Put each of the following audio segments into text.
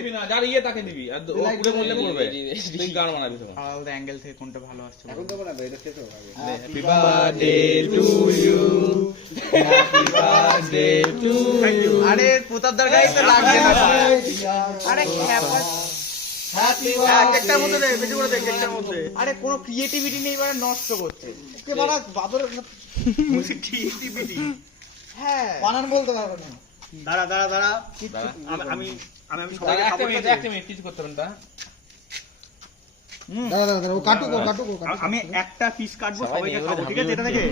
দিবি না, যার ইয়ে তাকে দিবি, আর উপরে মরলে পড়বে, তুই গান বানাবি তখন। আলাদা অ্যাঙ্গেল থেকে কোনটা ভালো আসছে? এখন তো বানাবে, এটা শেষ হোক আগে। Happy birthday to you, happy birthday to you. আরে প্রতাপদার গায়ে তো লাগবে না। আরে কেকটার মধ্যে দে, বেশি করে দে, কেকটার মধ্যে। আরে কোনো ক্রিয়েটিভিটি নেই, এবারে নষ্ট করছে। ওকে বাবা বাদর ক্রিয়েটিভিটি। হ্যাঁ বানান বলতে পারবো না। দাঁড়া দাঁড়া দাঁড়া, আমি সবাইকে খাবার দিয়েছি। একটা মিনিট কিছু করতে পারেন তা। দাঁড়া দাঁড়া দাঁড়া, ও কাটুক ও কাটুক ও কাটুক। আমি একটা পিস কাটবো, সবাইকে খাবো, ঠিক আছে? এটা থেকে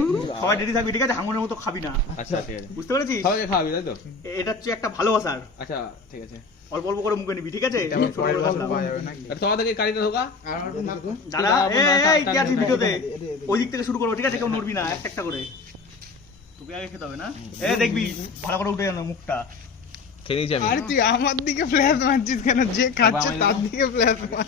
সবাই রেডি থাকবি, ঠিক আছে? হাঙ্গরের মতো খাবি না, আচ্ছা ঠিক আছে, বুঝতে পেরেছিস? সবাইকে খাওয়াবি তাই তো? এটা হচ্ছে একটা ভালোবাসার, আচ্ছা ঠিক আছে। অল্প অল্প করে মুখে নিবি, ঠিক আছে? পরের বার পাওয়া যাবে নাকি? আর তোমাদেরকে গাড়িতে ঢোকা। আর একটু নাকু। দাঁড়া, এই কি আছিস ভিডিওতে? ওই দিক থেকে শুরু করবো, ঠিক আছে? কেউ নড়বি না, একটা একটা করে। তোকে আগে খেতে হবে না? দেখবি ভালো করে উঠে গেল মুখটা। খেয়ে নিয়েছি আমি। আরে তুই আমার দিকে ফ্ল্যাশ মারছিস কেন? যে খাচ্ছে তার দিকে ফ্ল্যাশ মার।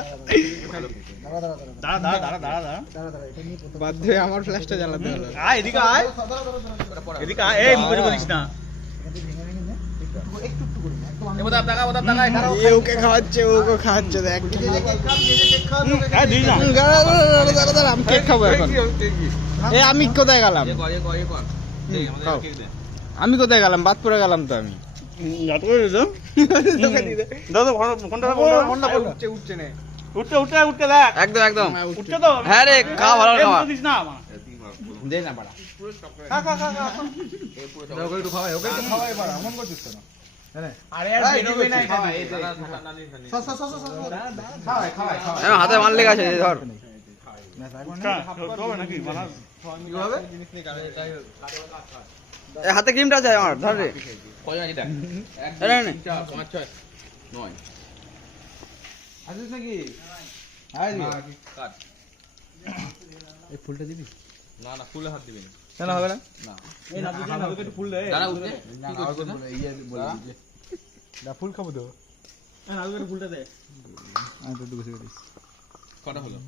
দাঁড়া দাঁড়া দাঁড়া দাঁড়া দাঁড়া দাঁড়া দাঁড়া দাঁড়া, দাঁড়া দাঁড়া, এটা নিয়ে প্রথম। বাধ্য হয়ে আমার ফ্ল্যাশটা জ্বালাতে হলো। আয় এদিকে আয়, দাঁড়া দাঁড়া দাঁড়া, এদিকে আয়, এই মুখে বলিস না। এটা তুই ভেঙে ভেঙে নে, একটু একটু করে নে, একদম আমি- ওদাব টাকা দাঁড়াও। এ ওকে খাওয়াচ্ছে, ওকে খাওয়াচ্ছে, দেখ। যে যে কেক খাবি, যে যে কেক খাবি, ওকে এই দিস না। দাঁড়া দাঁড়া, আমি কেক খাবো এখন। এ আমি কোথায় গেলাম? খাও। আমি কোথায় গেলাম? বাদ পড়ে গেলাম তো আমি। যত করে দিস দাদা, ফোনটা উঠছে উঠছে না। উঠতে উঠতে উঠতে দেখ, একদম একদম। উঠতে তো। হ্যাঁ রে, খাওয়া ভালো এই, খাওয়া। মুখে দিস না আমার। দে না পাড়া। খা খা খা খা। ওকে একটু খাওয়াই, ওকে একটু খাওয়াই পারা, এমন করছিস কেন? আরে আর বেরোবে না এটা দিয়ে। সস সস সস সস, খাওয়াই খাওয়াই খাওয়াই। হাতে মাল লেগে আছে, ধর। খা, তো হবে নাকি? বানা। কি হবে? হাতে ক্রিমটা আছে আমার, ধর রে। কয়জন আছে দেখ? 1 2 3 4 5 6 9। আসিস নাকি? আয় রে। কাট। এই ফুলটা দিবি? না না, ফুলে হাত দিবি না। কেন হবে না? না। এই নাদুকে নাদুকে একটু ফুল দে। দাঁড়া উঠতে। না আর কোন বলে ইয়ে বলে দিবি। না ফুল খাবো তো। এই নাদুকে একটু ফুলটা দে। আমি তো দুটো দিস। কটা হলো?